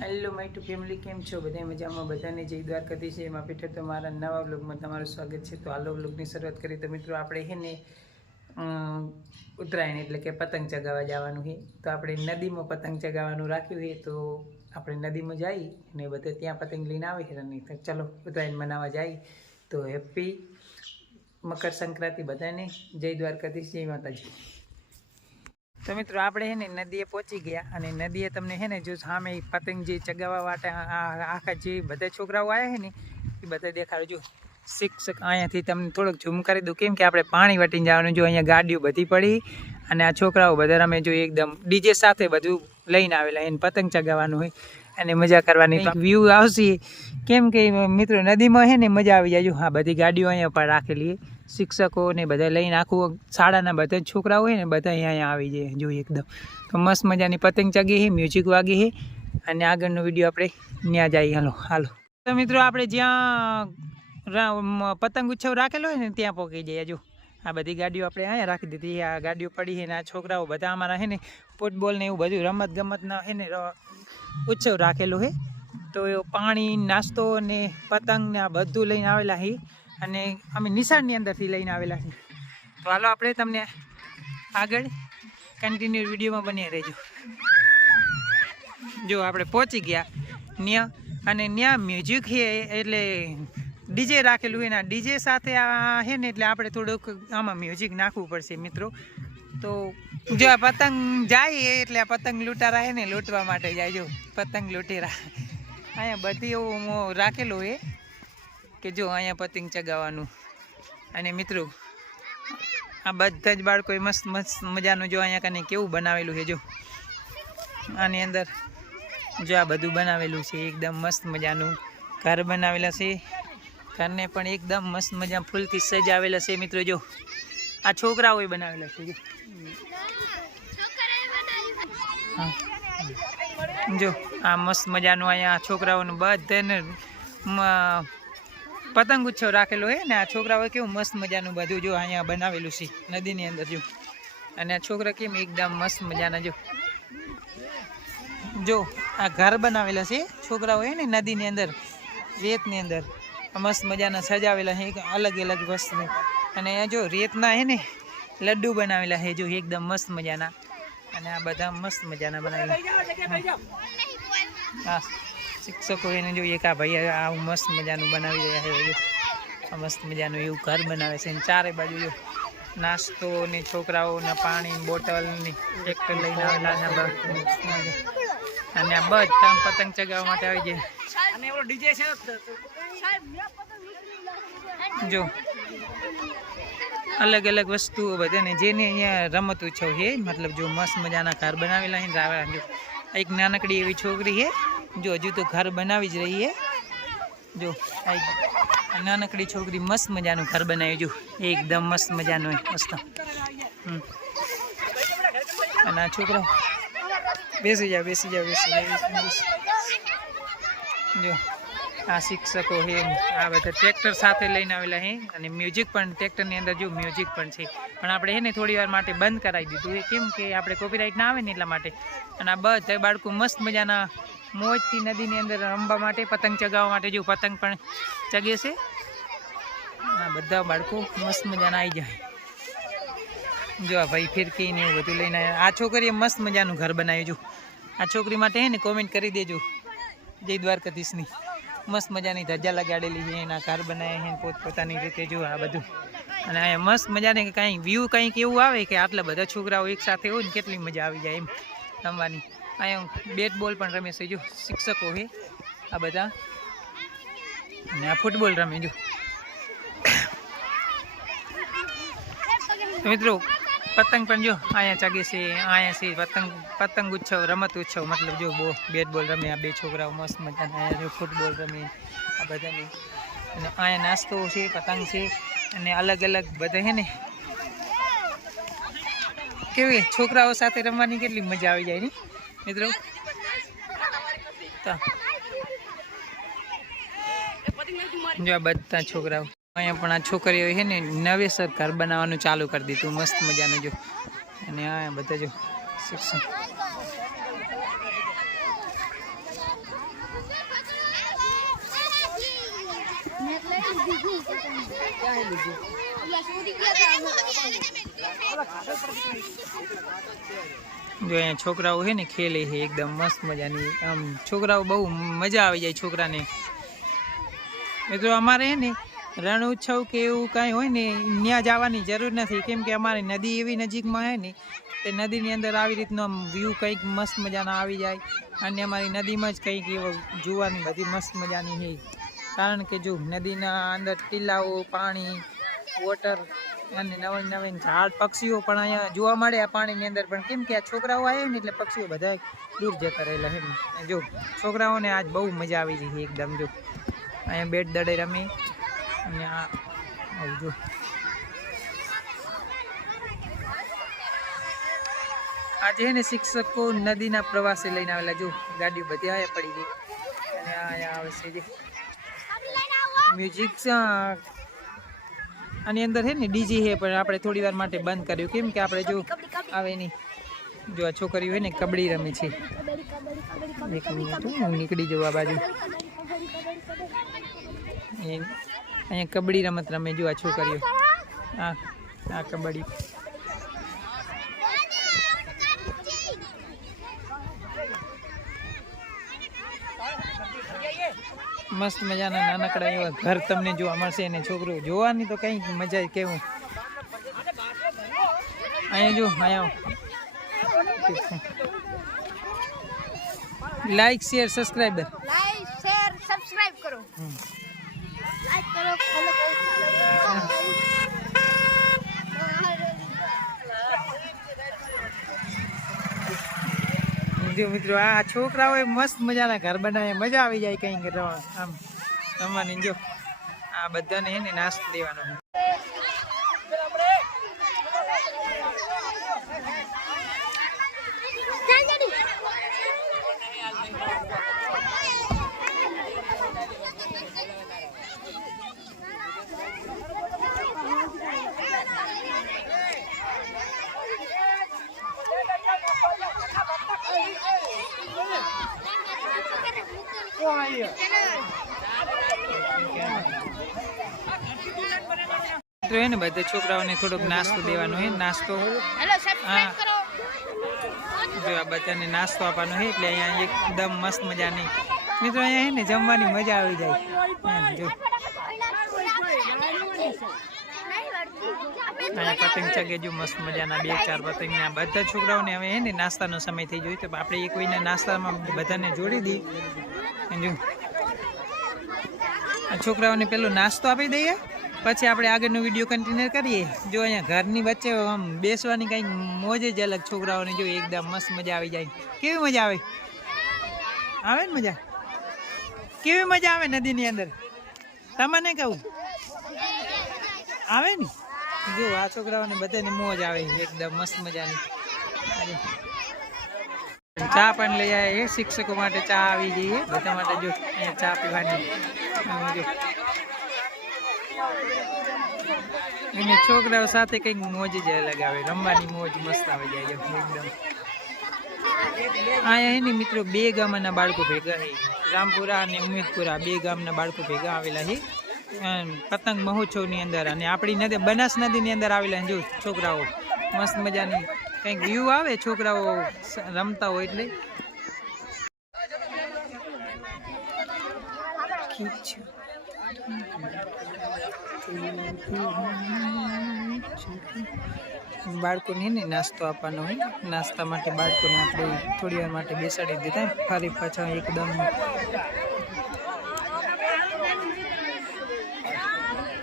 Hello my two family, કેમ છો? બધા મજામાં? બધાને જય દ્વારકાધીશ. એમાં પીઠે તો મારા નવા વ્લોગમાં તમારું સ્વાગત છે. તો હાલો વ્લોગની શરૂઆત કરી. તો મિત્રો આપણે છે ને ઉત્તરાયણ એટલે કે પતંગ ચગાવવા જવાનું છે. તો આપણે નદીમાં પતંગ ચગાવવાનું રાખ્યું છે. તો આપણે નદીમાં જઈ અને બધા ત્યાં પતંગ લઈને આવે છે. અને તો ચાલો ઉત્તરાયણ મનાવવા જાય. તો હેપી મકર સંક્રાંતિ બધાને. જય દ્વારકાધીશ, જય માતાજી. તો મિત્રો આપણે છે ને નદીએ પહોંચી ગયા અને નદીએ તમને છે ને જો સામે પતંગ જે ચગાવવા માટે આખા જે બધા છોકરાઓ આવ્યા છે ને એ બધા દેખાડો. જો શિક્ષક અહીંયાથી તમને થોડોક ઝૂમ કરી દઉં, કેમ કે આપણે પાણી વટીને જવાનું. જો અહીંયા ગાડીઓ બધી પડી અને આ છોકરાઓ બધા રમે. જો એકદમ ડીજે સાથે બધું લઈને આવેલા એને પતંગ ચગાવવાનું હોય અને મજા કરવાની. વ્યૂ આવશે કેમ કે મિત્રો નદીમાં છે ને મજા આવી જાય. જો હા બધી ગાડીઓ અહીંયા પર રાખેલી શિક્ષકો ને બધા લઈને આખું શાળાના બધા છોકરાઓ હોય ને બધા અહીંયા આવી જાય. જો એકદમ તો મસ્ત મજાની પતંગ ચગી છે, મ્યુઝિક વાગી છે અને આગળનો વિડીયો આપણે ત્યાં જઈએ. હાલો હાલો. તો મિત્રો આપણે જ્યાં પતંગ ઉત્સવ રાખેલો હોય ને ત્યાં પહોંચી જઈએ. જો આ બધી ગાડીઓ આપણે અહીંયા રાખી દીધી. આ ગાડીઓ પડી છે ને આ છોકરાઓ બધા અમારા છે ને ફૂટબોલ ને એવું બધું રમત ગમતના છે ને ઉત્સવ રાખેલો છે. તો પાણી, નાસ્તો ને પતંગ ને આ બધું લઈને આવેલા છે અને અમે નિશાળની અંદરથી લઈને આવેલા છે. તો હાલો આપણે તમને આગળ કન્ટિન્યુ વિડીયોમાં બની રહેજો. જો આપણે પહોંચી ગયા ત્યાં અને ત્યાં મ્યુઝિક છે એટલે ડીજે રાખેલું હોય ને ડીજે સાથે આ છે ને એટલે આપણે થોડુંક આમાં મ્યુઝિક નાખવું પડશે મિત્રો. તો જો આ પતંગ જાય એટલે આ પતંગ લૂંટારા છે ને લૂંટવા માટે જાય. જો પતંગ લૂંટેરા અહીંયા બધી એવું રાખેલું હોય કે જો અહીંયા પતંગ ચગાવવાનું. અને મિત્રો આ બધા જ બાળકોએ મસ્ત મસ્ત મજાનું જો અહીંયા કને કેવું બનાવેલું છે. જો આની અંદર જો આ બધું બનાવેલું છે એકદમ મસ્ત મજાનું ઘર બનાવેલા છે. ઘરને પણ એકદમ મસ્ત મજા ફૂલથી સજાવેલા છે મિત્રો. જો આ છોકરાઓએ બનાવેલા છે. જો આ મસ્ત મજાનું અહીંયા છોકરાઓનું બધાને પતંગ ઉત્સવ રાખેલો છે ને આ છોકરાઓએ કેવું મસ્ત મજાનું બધું જો અહીંયા બનાવેલું છે નદીની અંદર. જો અને આ છોકરા કેમ એકદમ મસ્ત મજાના જો આ ઘર બનાવેલા છે છોકરાઓએ ને નદીની અંદર રેતની અંદર મસ્ત મજાના સજાવેલા છે અલગ અલગ વસ્તુ. અને જો રેતના છે ને લડ્ડુ બનાવેલા છે જો એકદમ મસ્ત મજાના. અને આ બધા મસ્ત મજાના બનાવેલા. હા શિક્ષકો એને જોઈએ કે આ ભાઈ આવું મસ્ત મજાનું બનાવી રહ્યા છે. આ મસ્ત મજાનું એવું ઘર બનાવે છે. ચારે બાજુ જો નાસ્તો ને છોકરાઓના પાણી બોટલ ને ટ્રેક્ટર લઈને આવેલા અને આ બધા પતંગ ચગાવવા માટે આવી જાય. જો અલગ અલગ વસ્તુઓ બધાને જેને અહીંયા રમત ઉત્સવ છે મતલબ જો મસ્ત મજાના ઘર બનાવેલા છે. જો એક નાનકડી એવી છોકરી છે જો હજુ તો ઘર બનાવી જ રહી છે. જો આ નાનકડી છોકરી મસ્ત મજાનું ઘર બનાવ્યું. જો એકદમ મસ્ત મજાનું મસ્ત. અને આ છોકરો બેસી જાવ. જો આ શિક્ષકો છે આ બધા ટ્રેક્ટર સાથે લઈને આવેલા છે અને મ્યુઝિક પણ ટ્રેક્ટરની અંદર જો મ્યુઝિક પણ છે. પણ આપણે એને થોડી વાર માટે બંધ કરાવી દીધું કેમ કે આપણે કોપીરાઇટ ના આવે ને એટલા માટે. અને આ બધા બાળકો મસ્ત મજાના મોજથી નદીની અંદર રમવા માટે પતંગ ચગાવવા માટે જો પતંગ પણ ચગે છે. આ બધા બાળકો મસ્ત મજાના આવી જાય. જો આ ભાઈ ફિરકી ને એવું બધું લઈને આ છોકરીએ મસ્ત મજાનું ઘર બનાવ્યું. જો આ છોકરી માટે હે ને કોમેન્ટ કરી દેજો જય દ્વારકાધીશની. મસ્ત મજાની ધજા લગાડેલી છે એના ઘર બનાવ્યા છે પોતપોતાની રીતે. જો આ બધું અને અહીંયા મસ્ત મજાને કાંઈ વ્યૂ કંઈક એવું આવે કે આટલા બધા છોકરાઓ એક સાથે હોય ને કેટલી મજા આવી જાય એમ રમવાની. અહીંયા બેટ બોલ પણ રમે છે જો શિક્ષકો છે આ બધા. અને આ ફૂટબોલ રમે. જો મિત્રો પતંગ પણ જો અહીંયા ચગે છે. અહીંયા છે પતંગ ઉત્સવ રમત ઉત્સવ મતલબ જો બેટ બોલ રમે આ બે છોકરાઓ મસ્ત મજાના. અહીંયા જો ફૂટબોલ રમે આ બધાની. અને અહીંયા નાસ્તો છે પતંગ છે અને અલગ અલગ બધા છે ને કેવી છોકરાઓ સાથે રમવાની કેટલી મજા આવી જાય ને મિત્રો. જો આ બધા છોકરાઓ અહીંયા પણ આ છોકરીઓ છે ને નવેસર ઘર બનાવવાનું ચાલુ કરી દીધું મસ્ત મજાનું. જો અને આ બધા જો શિક્ષણ जो अँ छोकराओ है ने खेले है एकदम मस्त मजा नहीं आम छोकराओ बहु मजा आ जाए छोकरा ने मित्रों अमारे है ने रण उत्सव के एवं कई हो त्या जवानी जरूर नहीं केम के अमारी नदी एवं नजीक में है ने ते नदी नी अंदर आवी रीतनो व्यू कंईक मस्त मजाना आवी जाए अने अमारी नदी में ज कंईक एवो जोवानी बधी मस्त मजानी है कारण के जो नदीना अंदर टीलाओ पाणी वोटर अने नवीन नवीन झाड़ पक्षीओ पण अहींया जोवा मळे आ पाणीनी अंदर पण केम के आ छोकराओ आव्या ने एटले पक्षीओ बधा दूर जता रहेला है जो छोकराओने आज बहु मजा आवी गई एकदम जो अहींया बेट दड़े रमे अने आ जो आज है ने शिक्षको नदीना प्रवासे लईने आवेला जो गाड़ी बधी आया पड़ी गई अने आया आवे छे जे म्यूजिक आनी अंदर है ने डीजे है पर आपणे थोड़ी वार माटे बंद कर्युं केम के आपणे जो आवे नहीं जो आ छोकरीओ है ने कबड्डी रमे छे एक मिनिट हूँ निकली जवा बाजू अहींया कबड्डी रमत रमे जो आ छोकरीओ आ कबड्डी मस्त मजाना नानकड़ा एवा घर तमने जोवा मळशे ने छोकरो जोवानी तो कई मजा केवुं अहींया जो आया लाइक शेयर सब्सक्राइब करो लाइक करो फॉलो करो जो मित्रों आ छोकराओए मस्त मजाना घर बनाया मजा आई जाए कहीं आम रमवानी जो आ बधाने है ने नास्तो देवानो तो है ने बधे छोकराओने थोड़ोक नास्तो देवानो है नास्तो हाँ जो आ बधाने नास्तो आपवानो है એટલે અહીંયા एकदम मस्त मजानी मित्रों અહીંયા है ने जमवानी मजा આવી જાય जो અહીંયા पतंग चगे जो मस्त मजाना 2-4 पतंग ने બધા છોકરાઓને હવે है ने नास्तानो समय થઈ ગયો તો આપણે એક કોઈને નાસ્તામાં બધાને જોડી દી जो છોકરાઓને પેલો નાસ્તો આપી દઈએ પછી આપણે આગળનો વિડિયો કન્ટિન્યુ કરીએ જો અહીંયા ઘરની વચ્ચે આમ બેસવાની કંઈક મોજ જ અલગ છોકરાઓને જો એકદમ મસ્ત મજા આવી જાય કેવી મજા આવે આવે ને મજા કેવી મજા આવે નદીની અંદર તમને કહું આવે ને જો આ છોકરાઓને બધાને મોજ આવે એકદમ મસ્ત મજાની चा पण लई आए शिक्षकों माटे चा आवी गई बधा माटे जो चा पीवानी जो एने छोकराओ साथे कंईक मोज ज अलग आवे रमवानी मोज मस्त आवी जाय एकदम आया है ने मित्रों 2 गामना बाळको भेगा है रामपुरा अने उमेदपुरा 2 गामना बाळको भेगा आवेला है पतंग महोत्सव नी अंदर अने आपणी नदी बनास नदी नी अंदर आवेला जो छोकराओ मस्त मजानी કંઈક વ્યૂ આવે છોકરાઓ રમતા હોય એટલે બાળકોને ને નાસ્તો આપવાનો હોય નાસ્તા માટે બાળકોને આપણે થોડી વાર માટે બેસાડી દીધા ફરી પાછા એકદમ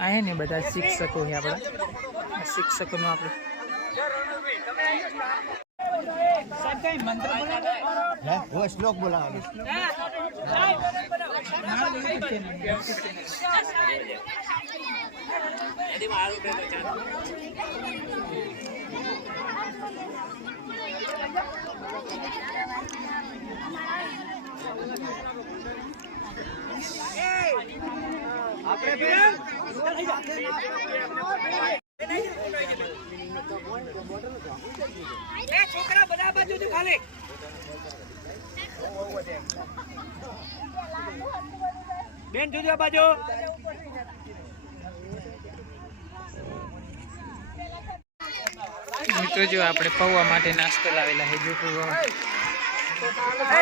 આ હે ને બધા શિક્ષકો છે આપણા શિક્ષકોનો આપણે मंत्र बोला वो श्लोक बोला छोकरा बड़ा बाजू जो खाले बेन जो बाजू મિત્રો જો આપણે પૌવા માટે નાસ્તો લાવેલા છે જો પૌવા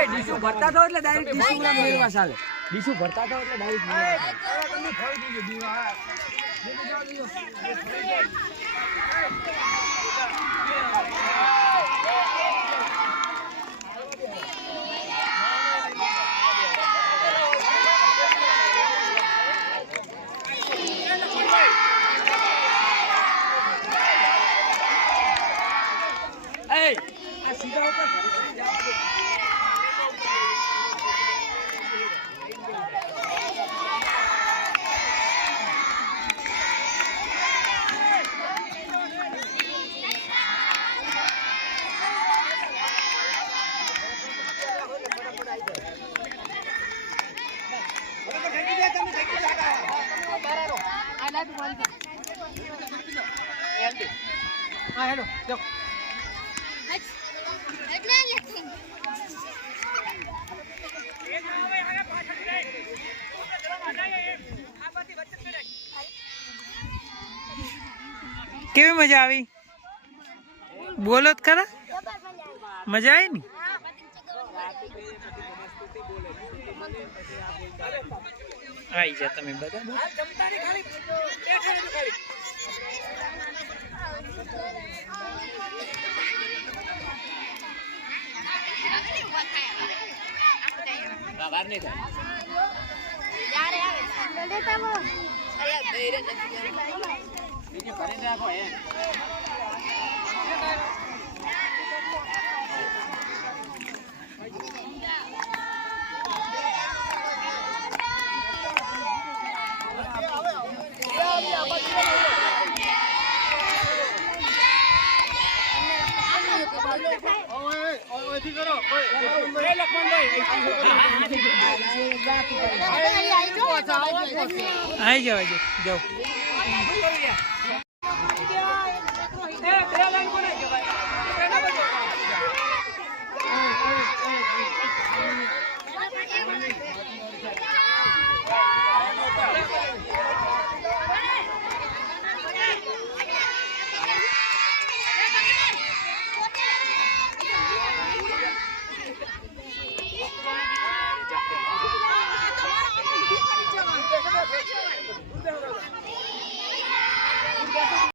ડીશું ભરતા થો એટલે ડાયરેક્ટ ડીશું ના મેળવા ચાલે ડીશું ભરતા થો એટલે કેવી મજા આવી બોલો તો ખરા મજા આવી ને આવી જા તમે બધા બહાર નહીં થાય બીજું કરી રાખો એમ આવી જાઓ જાઓ